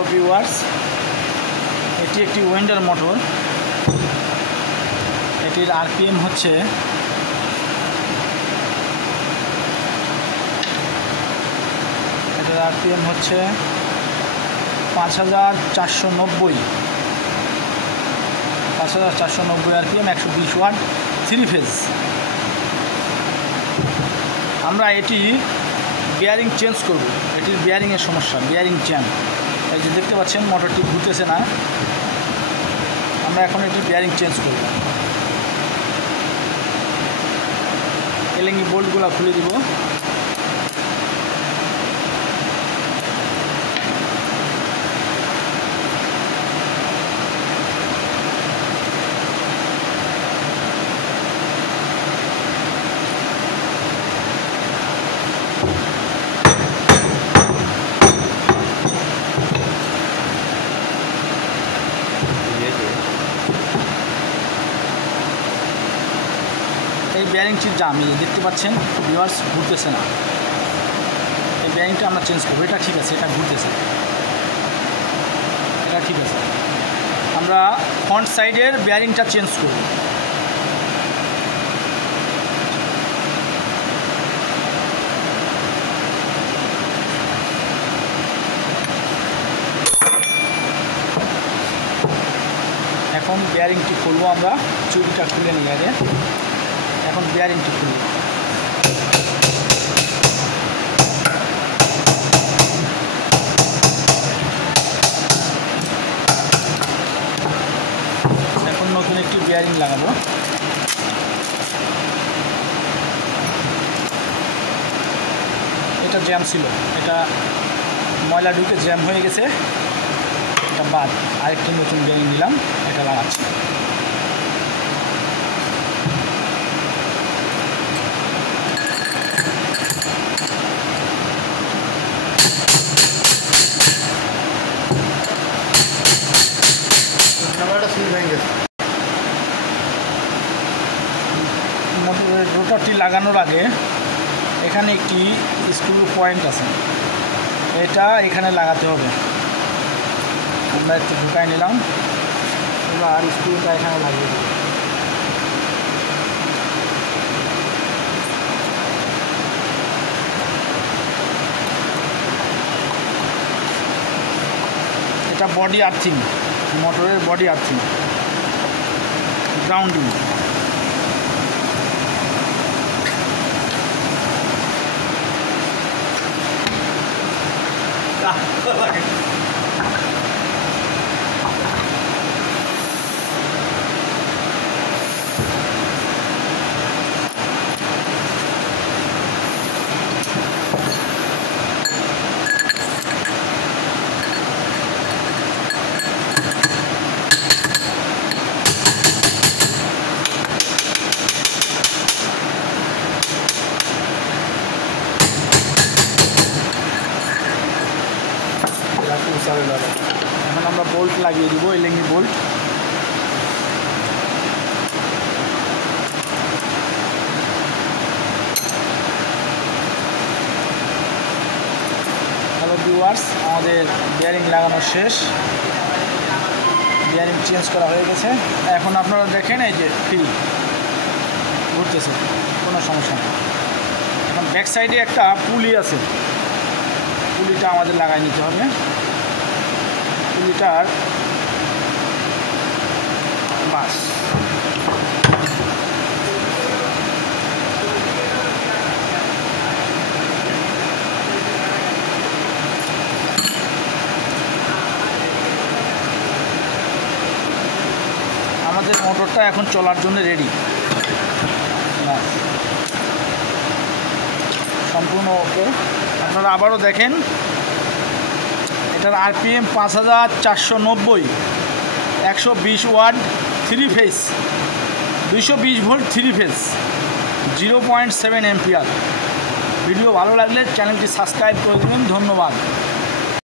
Hello viewers, এটি একটি welder motor. এটির আরপিএম হচ্ছে এটার আরপিএম হচ্ছে 5490 আরপিএম, 120 ওয়াট, 3 ফেজ। আমরা এটি বিয়ারিং চেঞ্জ করব। এটির বিয়ারিংয়ের সমস্যা, বিয়ারিং জ্যাম। এই যে দেখতে পাচ্ছেন মোটরটি ঘুরতেছে না। আমরা এখন এটির বিয়ারিং চেঞ্জ করব। এলেঙ্গি বোল্টগুলো খুলে দিব। এই বিয়ারিংটির জাম দেখতে পাচ্ছেন ভিউয়ার্স, ঘুরতেছে না। এই বিয়ারিংটা আমরা চেঞ্জ করবো। এটা ঠিক আছে, এটা ঘুরতেছে, এটা ঠিক আছে। আমরা ফ্রন্ট সাইডের বিয়ারিংটা চেঞ্জ করব। এখন বিয়ারিংটি খুলবো আমরা। চুরিটা খুলে নিয়ে আগে এখন বিয়ারিংটি খুলব। এখন নতুন একটি বিয়ারিং লাগাবো। এটা জ্যাম ছিল, এটা ময়লা ঢুকে জ্যাম হয়ে গেছে, এটা বাদ। আরেকটি নতুন বিয়ারিং নিলাম, এটা লাগাচ্ছি। রোটারটি লাগানোর আগে এখানে একটি স্ক্রু পয়েন্ট আছে, এটা এখানে লাগাতে হবে। আমরা একটু ঢুকাই নিলাম, আর স্ক্রুটা এখানে লাগিয়ে দেব। এটা বডি আর্থিং, মোটরের বডি আর্থিং, গ্রাউন্ডিং। এখন আমরা বোল্ট লাগিয়ে দিব, এলেঙ্গি বোল্ট। হ্যালো ভিউয়ার্স, আমাদের বিয়ারিং লাগানো শেষ, বিয়ারিং চেঞ্জ করা হয়ে গেছে। এখন আপনারা দেখেন এই যে ফ্রি ঘুরতেছে, কোনো সমস্যা নেই। এখন ব্যাক সাইডে একটা পুলি আছে, পুলিটা আমাদের লাগাই নিতে হবে। পুলিটার বাস আমাদের মোটরটা এখন চলার জন্য রেডি, সম্পূর্ণ ওকে। আপনারা আবারও দেখেন, এটার RPM 5490, 120 watt, 3 phase, 220 volt, 3 phase, 0.7 ampere. Video ভালো লাগলে চ্যানেলটি সাবস্ক্রাইব করে দেবেন। ধন্যবাদ।